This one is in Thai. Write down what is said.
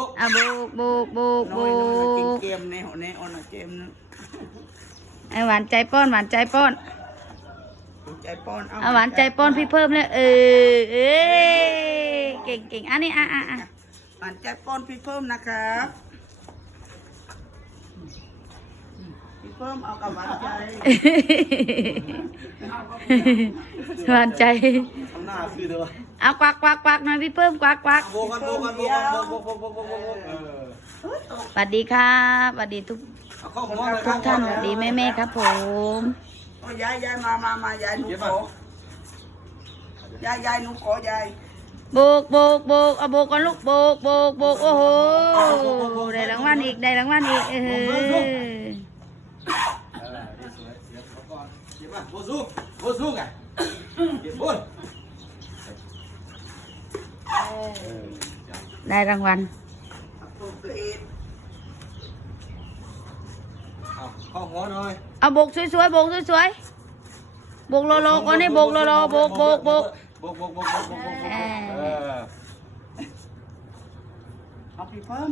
อกอะโบกโบกโบกโบน้อยน้อยกินกเกมในหัวในออนเกมนะไอหวานใจป้อนหวานใจป้อนใจป้อนเอาหวานใจป้อนพี่เพิ่มเลยเออเอ้ยเก่งเก่งอันนี้อะอะอะหวานใจป้อนพี่เพิ่มนะครับพี่เพิ่มเอากับหวานใจ หวานใจทำ หน้าคือเด้อเอาควักควักควักหน่อยพี่เพิ่มควักควักโบกันโบกันโบกันโบกโบกโบกโบกโบกเออสวัสดีครับสวัสดีทุกเอาเข้าหัวเลยทุกท่านสวัสดีแม่แม่ๆครับผมโอ้ยายยายมามามายายหนูขอยายยายหนูขอยายโบกโบกโบกเอาโบกก่อนลูกโบกโบกโบกโอ้โหได้รางวัลอีกได้รางวัลอีกเออเออนี่สวยเสียบเขาก่อนเก็บมาโบสู้โบสู้ไงเก็บบน ได้รางวัลอัปโปเปลตเอาเข้าหัวหน่อยเอาโบกสวยๆโบกสวยๆโบกโลโลก่อนนี่โบกโลโลโบกโบกโบกโบกโบกโบกโบกโบกโบกเออเอาพี่เพิ่ม